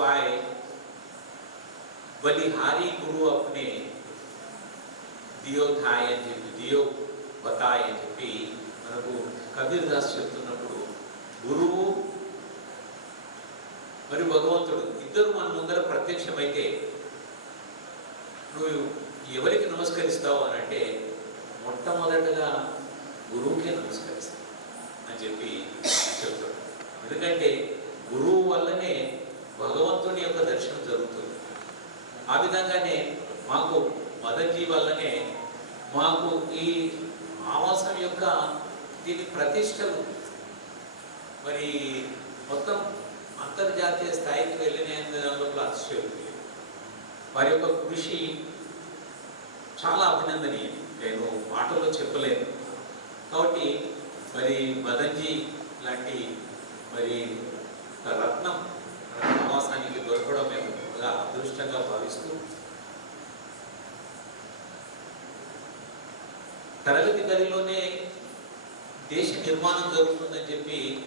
पाए बलिहारी गुरु अपने दियो थाय అని చెప్పి दियो बताए అని చెప్పి మనకు కబీర్ దాస్ చెప్తున్నప్పుడు గురువు మరి భగవంతుడు ఇద్దరు మన ముందర ప్రత్యక్షమైతే నువ్వు ఎవరికి నమస్కరిస్తావు అని అంటే మొట్టమొదటగా గురువుకే నమస్కరిస్తావు అని చెప్పి చెప్తాడు. ఎందుకంటే గురువు వల్లనే భగవంతుని యొక్క దర్శనం జరుగుతుంది. ఆ విధంగానే మాకు మదన్జీ వల్లనే మాకు ఈ ఆవాసం యొక్క దీని ప్రతిష్టలు మరి మొత్తం అంతర్జాతీయ స్థాయికి వెళ్ళినందులో అతిశయోక్తి. వారి యొక్క కృషి చాలా అభినందనీయం, నేను మాటల్లో చెప్పలేను. కాబట్టి మరి మదన్జీ లాంటి మరి ఒక రత్నం ఆవాసానికి దొరకడం మేము అదృష్టంగా భావిస్తూ తరగతి గదిలోనే దేశ నిర్మాణం జరుగుతుందని చెప్పి